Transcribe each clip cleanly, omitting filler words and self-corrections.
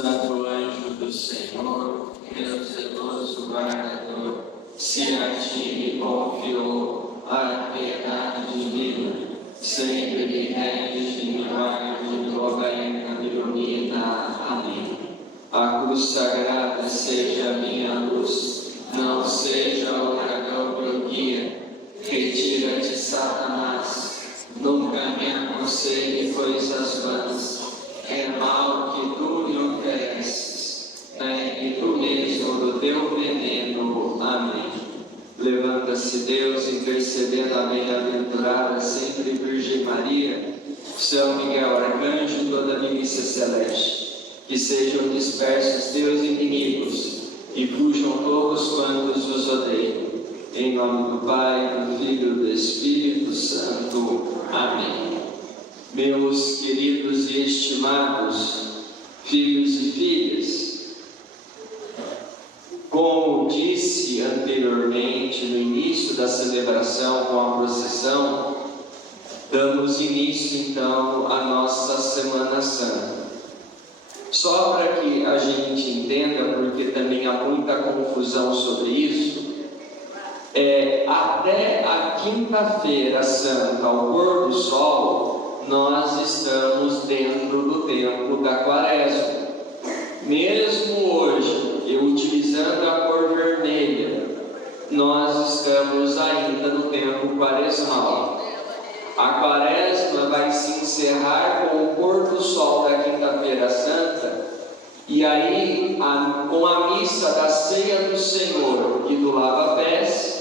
Santo anjo do Senhor, meu zeloso guardador, se a ti me confiou a piedade divina, sempre me reges, me guarde, roga e me ilumina. Amém. A cruz sagrada seja minha luz, não seja o dragão meu guia. Retira-te, Satanás, nunca me aconselhe coisas vãs. É mal que tu me ofereces, e tu mesmo do teu veneno. Amém. Levanta-se Deus, intercedendo a bem-aventurada sempre Virgem Maria, São Miguel Arcanjo, toda a milícia celeste, que sejam dispersos teus inimigos e fujam todos quantos os odeiam. Em nome do Pai, do Filho e do Espírito Santo. Amém. Meus queridos e estimados filhos e filhas, como disse anteriormente no início da celebração com a procissão, damos início então à nossa Semana Santa. Só para que a gente entenda, porque também há muita confusão sobre isso, até a quinta-feira santa, ao pôr do sol, nós estamos dentro do tempo da Quaresma. Mesmo hoje, eu utilizando a cor vermelha, nós estamos ainda no tempo quaresmal. A Quaresma vai se encerrar com o pôr do sol da quinta-feira santa, e aí, com a missa da Ceia do Senhor e do lava-pés,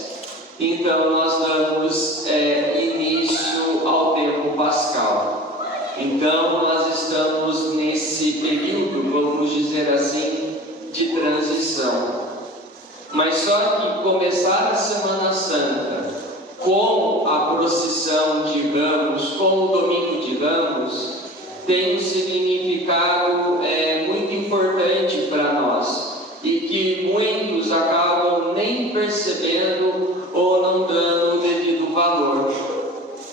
então nós damos início ao tempo pascal. Então nós estamos nesse período, vamos dizer assim, de transição. Mas só que começar a Semana Santa com a procissão de Ramos, com o Domingo de Ramos, tem um significado muito importante para nós, e que muitos acabam nem percebendo ou não dando o devido valor.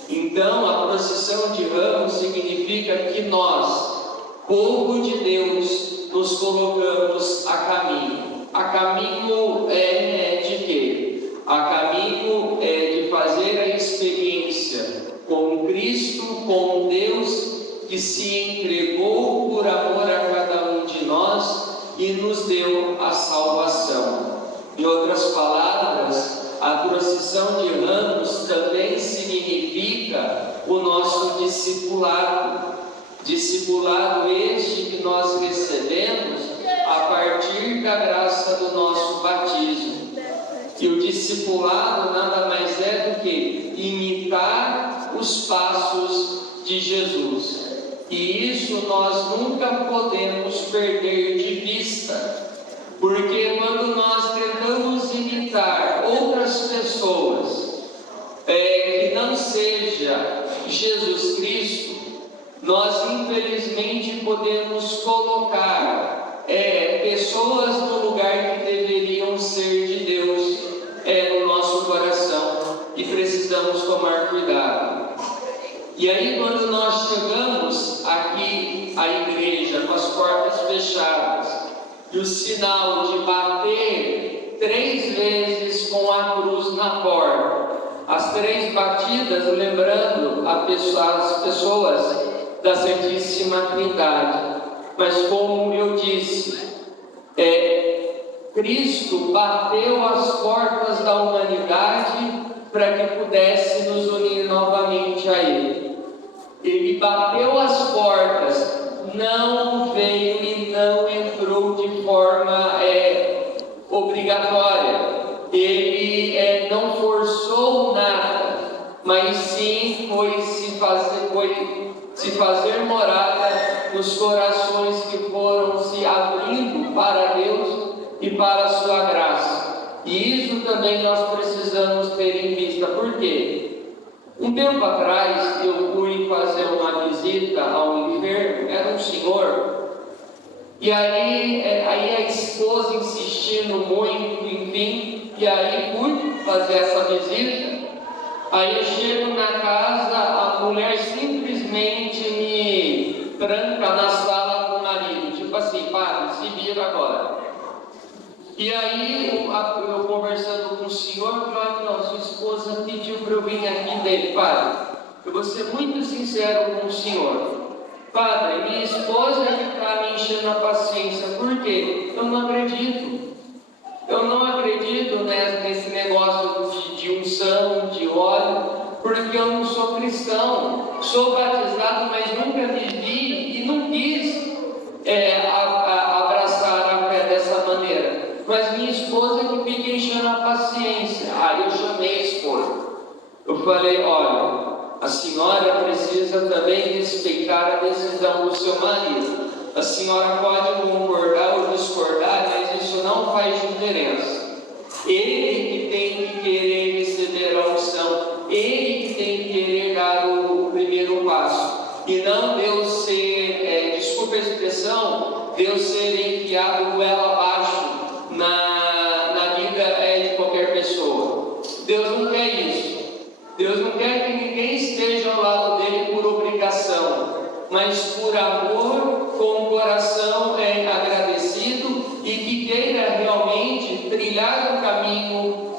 Então, a procissão de Ramos significa que nós, povo de Deus, nos colocamos a caminho. A caminho de quê? A caminho de fazer a experiência com Cristo, com Deus, que se entregou por amor a cada um de nós e nos deu a salvação. Em outras palavras, a procissão de Ramos também significa o nosso discipulado. Discipulado este que nós recebemos a partir da graça do nosso batismo. E o discipulado nada mais é do que imitar os passos de Jesus. E isso nós nunca podemos perder de vista, porque quando nós tentamos imitar outras pessoas que não seja Jesus Cristo, nós infelizmente podemos colocar pessoas no lugar que deveriam ser de Deus no nosso coração, e precisamos tomar cuidado. E aí, quando nós chegamos aqui à igreja com as portas fechadas e o sinal de bater 3 vezes com a cruz na porta, as 3 batidas lembrando as pessoas da Santíssima Trindade. Mas como eu disse, Cristo bateu as portas da humanidade para que pudesse nos unir novamente a Ele. Ele bateu as portas, não veio e não entrou de forma obrigatória. Ele não forçou nada, mas sim foi se fazer morada nos corações que foram se abrindo para Deus e para a sua graça. E isso também nós precisamos ter em vista. Por quê? Um tempo atrás eu fui fazer uma visita a um enfermo, era um senhor, e aí a esposa insistindo muito, enfim, e aí fui fazer essa visita. Aí eu chego na casa, a mulher simplesmente me tranca na sala com o marido, tipo assim, para, dinheiro agora. E aí, eu conversando com o senhor, falei: não, sua esposa pediu para eu vir aqui dele. Padre, eu vou ser muito sincero com o senhor. Padre, minha esposa que está me enchendo a paciência. Por quê? Eu não acredito. Eu não acredito nesse negócio de unção, de óleo, porque eu não sou cristão. Sou batizado, mas nunca vivi e não quis abraçar a fé dessa maneira. Mas minha esposa que fica enchendo a paciência. Aí eu chamei a esposa. Eu falei: olha, a senhora precisa também respeitar a decisão do seu marido. A senhora pode concordar ou discordar, mas isso não faz diferença. Ele que tem que querer receber a unção, ele que tem que querer dar o primeiro passo, e não Deus ser, desculpa a expressão, Deus ser enfiado goela abaixo na vida de qualquer pessoa. Deus não quer isso. Deus não quer que ninguém esteja ao lado dele por obrigação, mas por amor, com o coração agradecido e que queira realmente trilhar o caminho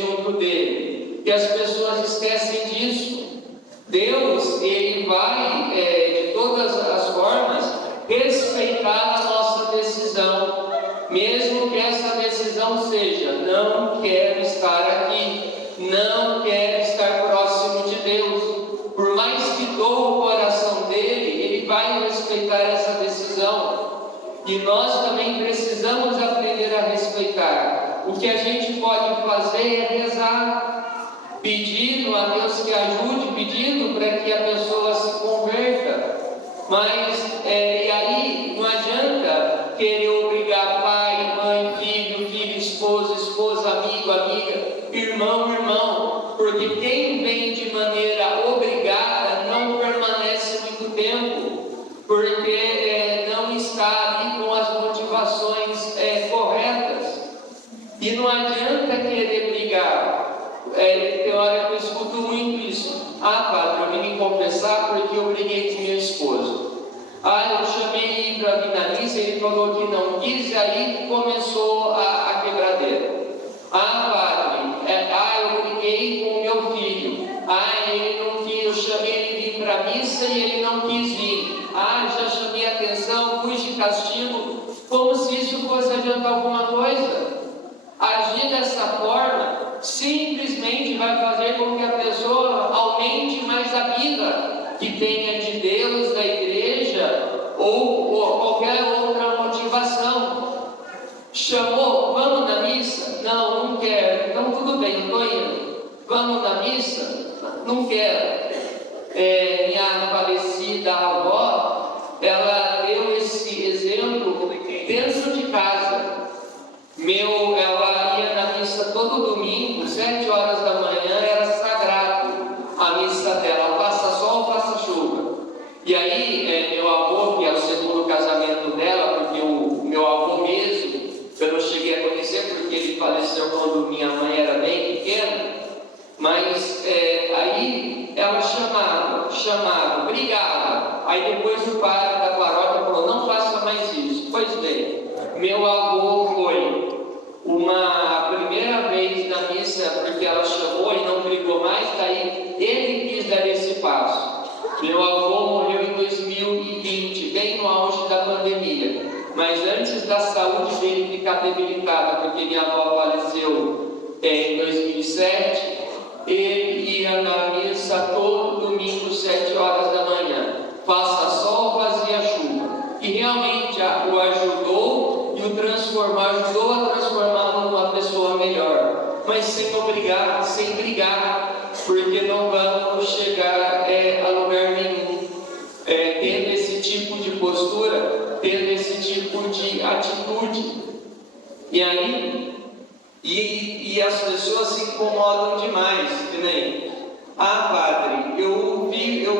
junto dele. Que as pessoas esquecem disso. Deus, ele vai de todas as formas respeitar a nossa decisão, mesmo que essa decisão seja: não quero estar aqui, não quero estar próximo de Deus. Por mais que doa o coração dele, ele vai respeitar essa decisão. E nós também precisamos aprender a respeitar. O que a gente pode fazer é rezar, pedindo a Deus que ajude, pedindo para que a pessoa se converta. Mas, e aí, não adianta querer obrigar pai, mãe, filho, esposa, amigo, amiga, irmão, porque quem vem de maneira obrigada não permanece muito tempo, porque não está ali com as motivações corretas. E não adianta querer brigar. Tem hora que eu escuto muito isso: padre, eu vim me confessar porque eu briguei com meu esposo. Eu chamei ele para vir na missa, ele falou que não quis, e aí começou a quebradeira. Padre, eu briguei com meu filho. Ele não quis, eu chamei ele vir para a missa e ele não quis vir. Já chamei a atenção, fui de castigo, como se isso fosse adiantar alguma coisa. Agir dessa forma simplesmente vai fazer com que a pessoa aumente mais a vida que tenha de Deus, da igreja ou qualquer outra motivação. Chamou: vamos na missa? Não quero. Então tudo bem, estou indo. Vamos na missa? Não quero. Minha falecida avó, ela deu esse exemplo dentro de casa. Ela ia na missa todo domingo, 7 horas da manhã, era sagrado a missa dela, faça sol, faça chuva. E aí, meu avô, que é o segundo casamento dela, porque o meu avô mesmo, eu não cheguei a conhecer, porque ele faleceu quando minha mãe era bem pequena, mas aí ela chamava, brigava. Aí depois o padre da paróquia falou: não faça mais isso. Pois bem, meu avô foi uma primeira vez na missa, porque ela chamou e não brigou mais, daí ele quis dar esse passo. Meu avô morreu em 2020, bem no auge da pandemia, mas antes da saúde dele ficar debilitada, porque minha avó faleceu em 2007, ele ia na missa todo domingo, 7 horas da manhã, faça sol, fazia chuva, e realmente o ajudou e ajudou a transformá-lo numa pessoa melhor, mas sem obrigar, sem brigar, porque não vamos chegar a lugar nenhum tendo esse tipo de postura, tendo esse tipo de atitude. E aí, e as pessoas se incomodam demais, que nem: padre, eu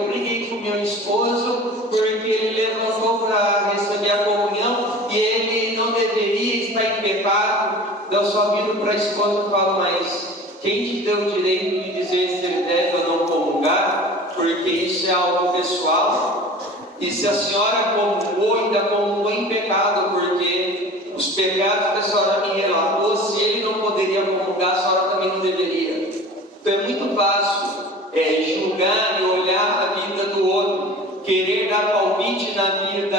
briguei com meu esposo porque ele levantou para receber a comunhão e ele não deveria estar em pecado. Eu só viro para a esposa e falo: mas quem te deu o direito de dizer se ele deve ou não comungar? Porque isso é algo pessoal. E se a senhora comungou, ainda comungou em pecado, porque os pecados, o pessoal já me relatou, se ele não poderia comungar, a senhora também não deveria. Então é muito fácil julgar e olhar a vida do outro, querer dar palpite na vida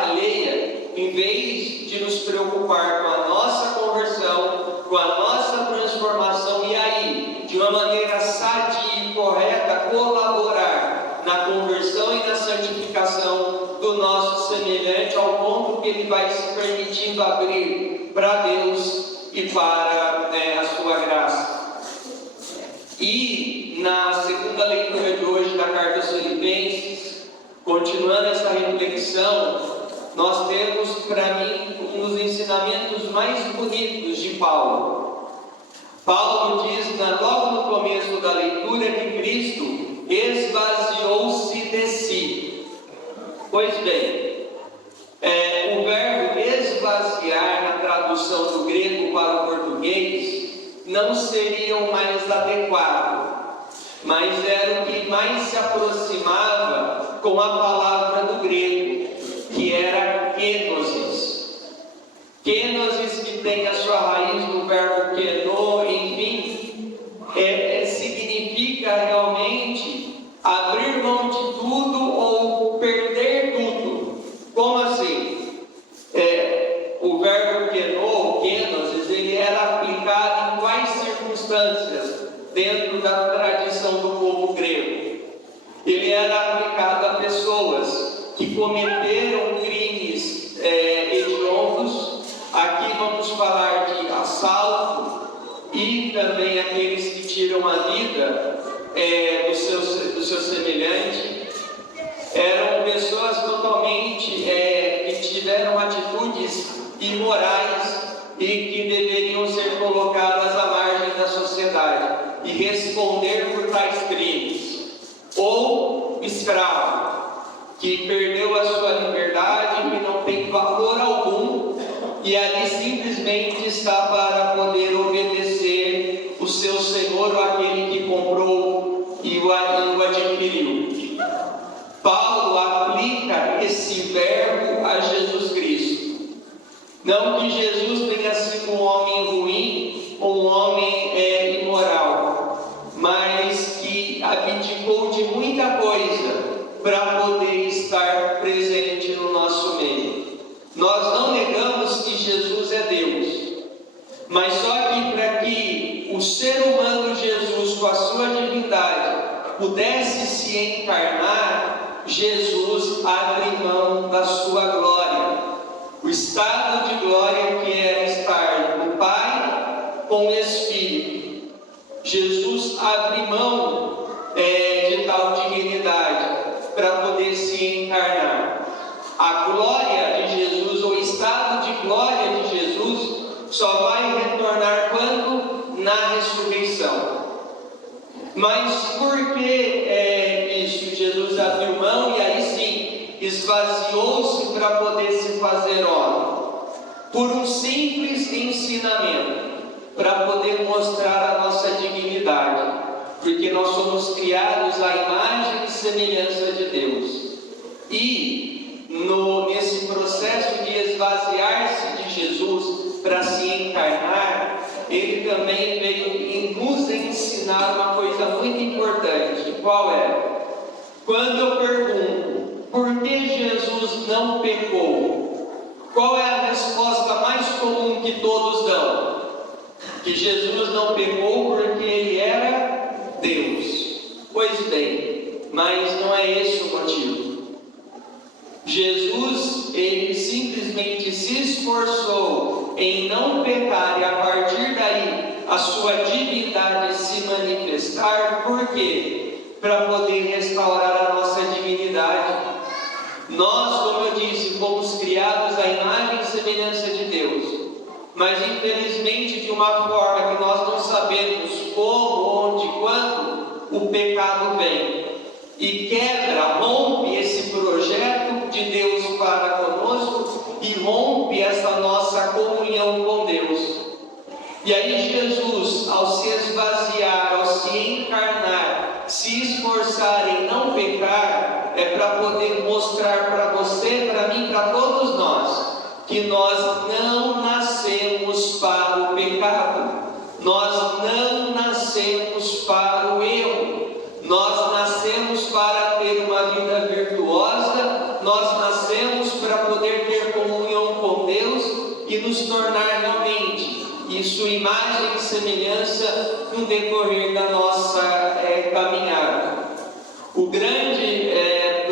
alheia, em vez de nos preocupar com a nossa conversão, com a nossa transformação, e aí, de uma maneira sadia e correta, colaborar na conversão e na santificação do nosso semelhante, ao ponto que ele vai se permitindo abrir para Deus e para a sua graça. E na segunda leitura de hoje da carta aos Filipenses, continuando essa reflexão, nós temos, para mim, um dos ensinamentos mais bonitos de Paulo. Paulo diz, logo no começo da leitura, que Cristo esvaziou-se de si. Pois bem, o verbo esvaziar, na tradução do grego para o português, não seria o mais adequado, mas era o que mais se aproximava com a palavra do grego, que era kenosis. Kenosis, que tem a sua raiz no verbo keno, enfim, significa realmente abrir mão de tudo ou perder tudo. Como assim? O verbo keno, kenosis, ele era aplicado em quais circunstâncias dentro da tradição do povo grego? Ele era aplicado a pessoas que cometeram crimes hediondos. Aqui vamos falar de assalto e também aqueles que tiram a vida do seu semelhante. Eram pessoas totalmente que tiveram atitudes imorais e que deveriam ser colocadas à margem da sociedade e responder por tais crimes. Ou escravo, que perdeu a sua liberdade, que não tem valor algum, e ali simplesmente está para poder obedecer o seu senhor, ou aquele que comprou e o adquiriu. Paulo aplica esse verbo a Jesus Cristo. Não que Jesus tenha sido um homem ruim ou um homem imoral, mas que abdicou de muita coisa para poder estar presente no nosso meio. Nós não negamos que Jesus é Deus, mas só que para que o ser humano Jesus, com a sua divindade, pudesse se encarnar, Jesus abre mão da sua glória. O estado de glória que era estar no Pai com o Espírito. Jesus abre mão de tal dignidade para poder se encarnar. A glória de Jesus, ou o estado de glória de Jesus, só vai retornar quando? Na ressurreição. Mas por que isso? Jesus abriu mão e aí sim esvaziou-se para poder se fazer homem. Por um simples ensinamento, para poder mostrar a nossa dignidade, porque nós somos criados à imagem e semelhança de Deus. E nesse processo de esvaziar-se de Jesus para se encarnar, ele também veio nos ensinar uma coisa muito importante. Qual é? Quando eu pergunto, por que Jesus não pecou? Qual é a resposta mais comum que todos dão? Que Jesus não pecou porque ele era Deus. Pois bem, mas não é esse o motivo. Jesus, ele simplesmente se esforçou em não pecar e a partir daí a sua divindade se manifestar. Por quê? Para poder restaurar a nossa divinidade. Nós, como eu disse, fomos criados à imagem e semelhança de Deus, mas infelizmente de uma forma que nós não sabemos como, onde, quando o pecado vem e quebra, rompe esse projeto de Deus para conosco e rompe essa nossa comunhão com Deus. E aí Jesus, ao se esvaziar, ao se encarnar, se esforçar em não pecar, é para poder mostrar para você, para mim, para todos nós, que nós não nascemos para o pecado, nós não nascemos para o erro, nós nascemos para ter uma vida virtuosa, nós nascemos para poder ter comunhão com Deus e nos tornar realmente sua imagem e semelhança no decorrer da nossa caminhada. O grande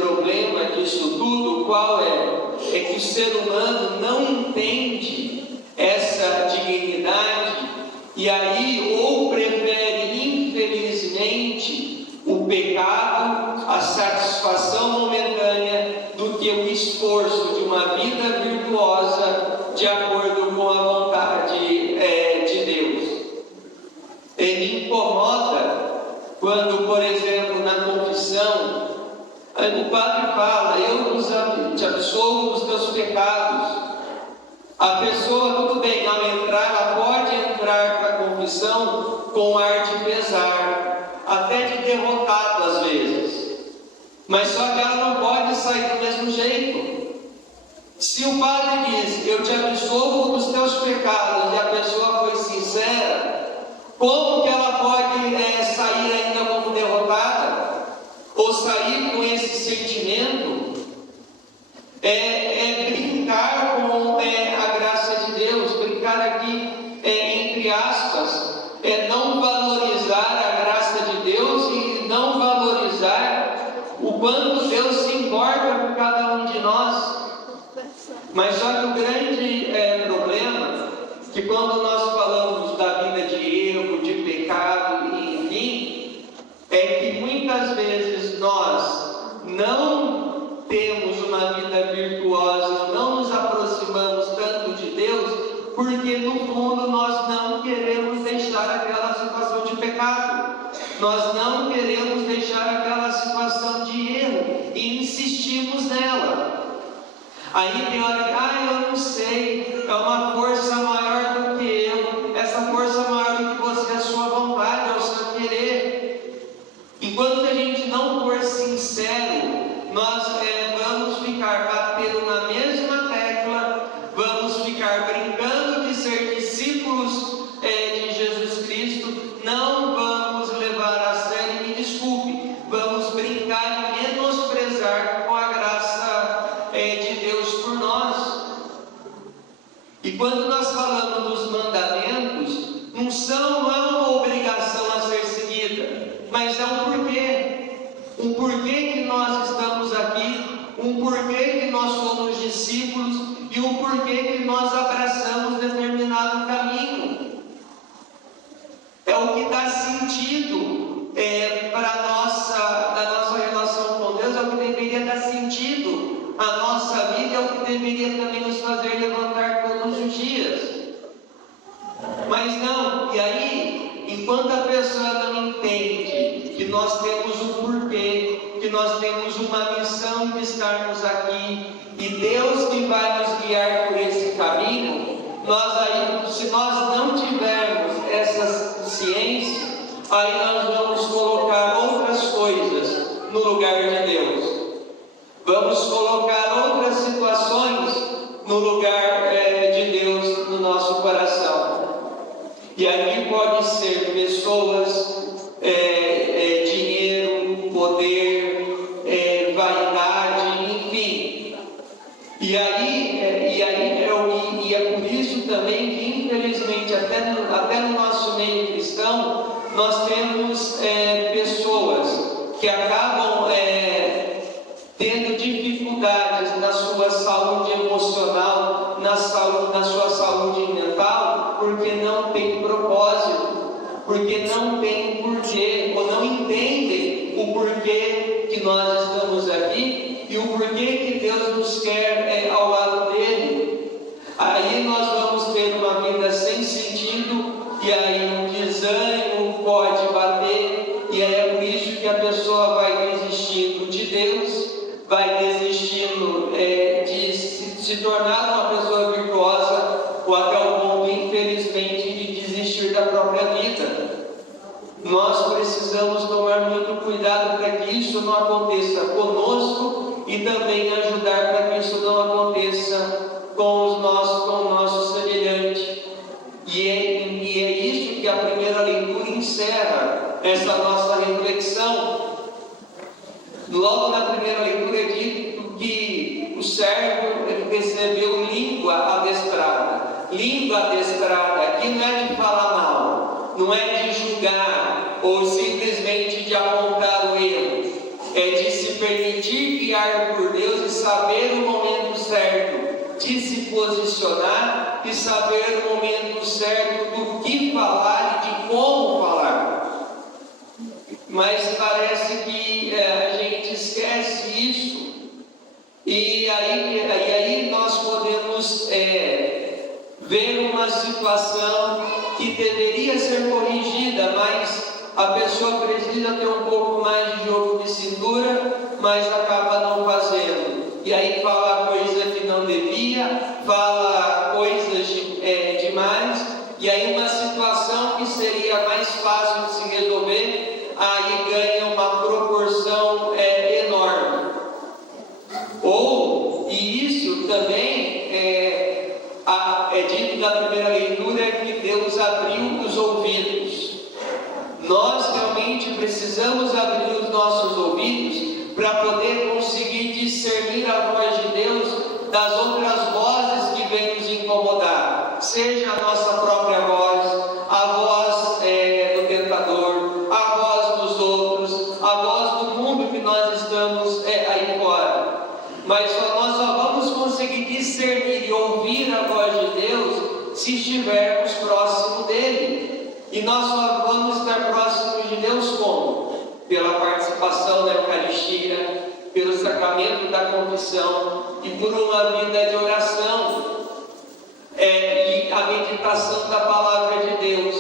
problema disso tudo, qual é? É que o ser humano não entende essa dignidade e aí ou prefere, infelizmente, o pecado, a satisfação momentânea, do que o esforço de uma vida virtuosa de acordo com a vontade de Deus. Me incomoda quando, por exemplo, na confissão, o padre fala: eu te absolvo dos teus pecados. A pessoa, tudo bem, ao entrar, ela pode entrar para a confissão com ar de pesar, até de derrotado às vezes, mas só que ela não pode sair do mesmo jeito. Se o padre diz: eu te absolvo dos teus pecados, e a pessoa foi sincera, como que ela pode sair ainda como derrotada? Ou sair com esse sentimento? Brincar com a graça de Deus, brincar aqui, entre aspas, não valorizar a graça de Deus e não valorizar o quanto Deus se importa com cada um de nós. Mas só que o grande problema, que quando nós falamos da vida de erro, de pecado, enfim, é que muitas vezes nós não temos uma vida virtuosa, não nos aproximamos tanto de Deus, porque no fundo nós não queremos deixar aquela situação de pecado, nós não queremos deixar aquela situação de erro e insistimos nela. Aí tem hora que, eu não sei, é uma força maior do que eu, essa força maior do que você é a sua vontade, é o seu querer. Enquanto a gente não for sincero, nós vamos ficar batendo na mesma tecla, vamos ficar brincando de ser discípulos de Jesus Cristo, não vamos levar a sério, me desculpe, vamos brincar e menosprezar com a graça de Deus por nós. E quando nós falamos dos mandamentos, não é uma obrigação a ser seguida, mas é um porquê que nós estamos aqui, um porquê que nós somos discípulos e um porquê que nós abraçamos determinado caminho. É o que dá sentido para a nossa relação com Deus, é o que deveria dar sentido à nossa vida, é o que deveria também nos fazer levantar todos os dias. Mas não, e aí, enquanto a pessoa não entende que nós temos um porquê, que nós temos uma missão de estarmos aqui, e Deus que vai nos guiar por esse caminho, se nós não tivermos essa ciência, aí nós vamos colocar outras coisas no lugar de Deus. Vamos colocar outras situações no lugar de Deus no nosso coração. E aqui pode ser pessoas, dinheiro, poder, vaidade, enfim. E é por isso também que, infelizmente, até no nosso meio cristão, nós temos pessoas que acabam tendo dificuldades na sua saúde emocional, na sua saúde mental, porque não tem propósito, porque não tem porquê, ou não entendem o porquê que nós estamos aqui e o porquê que Deus nos quer ao lado dele. Aí nós vamos ter uma vida sem sentido, e aí o desânimo pode bater, e aí é por isso que a pessoa vai desistindo de Deus, vai desistindo de se tornar uma pessoa virtuosa, ou até o ponto, infelizmente, de desistir da própria vida. Nós precisamos tomar muito cuidado para que isso não aconteça conosco e também ajudar para que isso não aconteça com os nossos com o nosso semelhante. E é isso que a primeira leitura encerra essa nossa reflexão. Logo na primeira leitura é dito que o servo recebeu língua adestrada. Língua adestrada aqui não é de falar mal, não é de julgar ou simplesmente de apontar o erro. É de se permitir guiar por Deus e saber o momento certo de se posicionar e saber o momento certo do que falar e de como falar. Mas parece que a gente esquece isso. E aí nós podemos ver uma situação que deveria ser corrigida, mas a pessoa precisa ter um pouco mais de jogo de cintura, mas acaba não fazendo. E aí fala coisa que não devia, fala coisas demais, e aí uma situação que seria mais fácil de se resolver, aí ganha uma proporção enorme. E isso também é dito na primeira leitura, que Deus abriu os ouvidos. Nós realmente precisamos abrir os nossos ouvidos para poder conseguir discernir a voz de Deus das outras vozes que vêm nos incomodar, seja a nossa própria voz, a voz do tentador, a voz dos outros, a voz do mundo que nós estamos aí fora. Mas nós só vamos conseguir discernir e ouvir a voz de Deus se estivermos próximo dele. E nós só vamos estar próximos de Deus como? Pela participação na Eucaristia, pelo sacramento da confissão e por uma vida de oração e a meditação da palavra de Deus.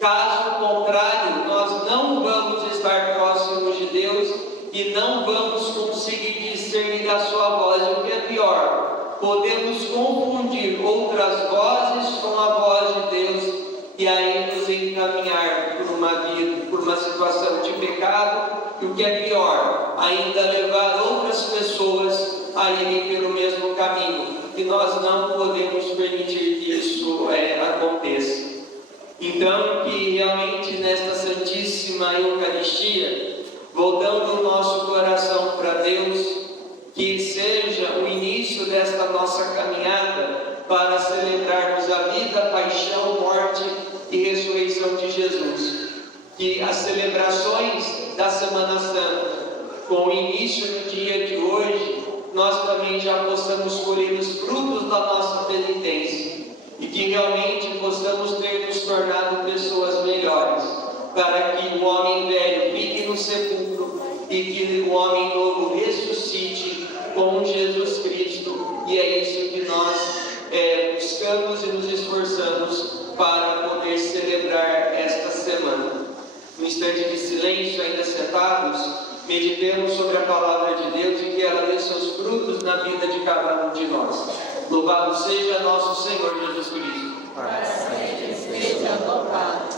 Caso contrário, nós não vamos estar próximos de Deus e não vamos conseguir discernir a sua voz. O que é pior, podemos confundir outras vozes com a voz de Deus e aí nos encaminhar por uma situação de pecado, e o que é pior, ainda levar outras pessoas a irem pelo mesmo caminho, e nós não podemos permitir que isso aconteça. Então, que realmente nesta Santíssima Eucaristia, voltando o nosso coração para Deus, que seja o início desta nossa caminhada para celebrarmos a vida, paixão, morte e ressurreição de Jesus. Que as celebrações da Semana Santa, com o início do dia de hoje, nós também já possamos colher os frutos da nossa penitência e que realmente possamos ter nos tornado pessoas melhores, para que o homem velho fique no sepulcro e que o homem novo ressuscite com Jesus Cristo. E é isso que nós buscamos e nos esforçamos para poder celebrar esta semana. No instante de silêncio, ainda sentados, meditemos sobre a palavra de Deus e que ela dê seus frutos na vida de cada um de nós. Louvado seja nosso Senhor Jesus Cristo. Para sempre seja louvado.